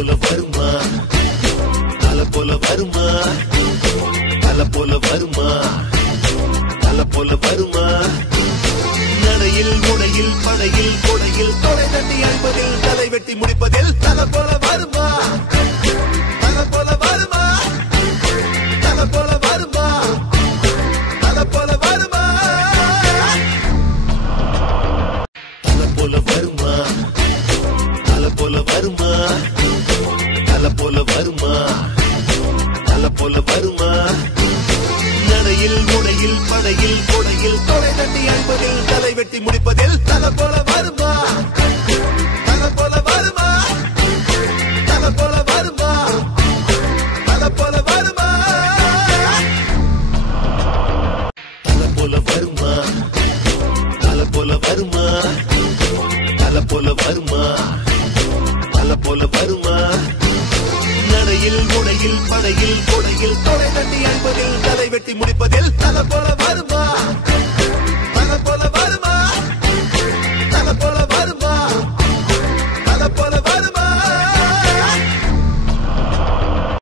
போல வருமா தல போல வருமா தல போல வருமா தல போல வருமா நடையில் முனையில் படையில் கொடையில் தொலை தட்டி அன்பதில் தலை வெட்டி முடிப்பதில் தல போல வருமா தல போல வருமா தல போல வருமா தல போல வருமா தல போல வருமா தல போல வருமா தல போல வருமா தல போல வருமா நடையில் முனையில் படையில் கொடையில் தொலை தட்டி அன்பதில் தலை வெட்டி முடிப்பதில் தல போல வருமா தல போல வருமா தல போல வருமா தல போல வருமா தல போல வருமா தல போல வருமா தல போல வருமா தல போல வருமா நடையில் முனையில் படையில் கொடையில் தொலை தட்டி அன்பதில் தலை வெட்டி முடிப்பதில் தல போல வருமா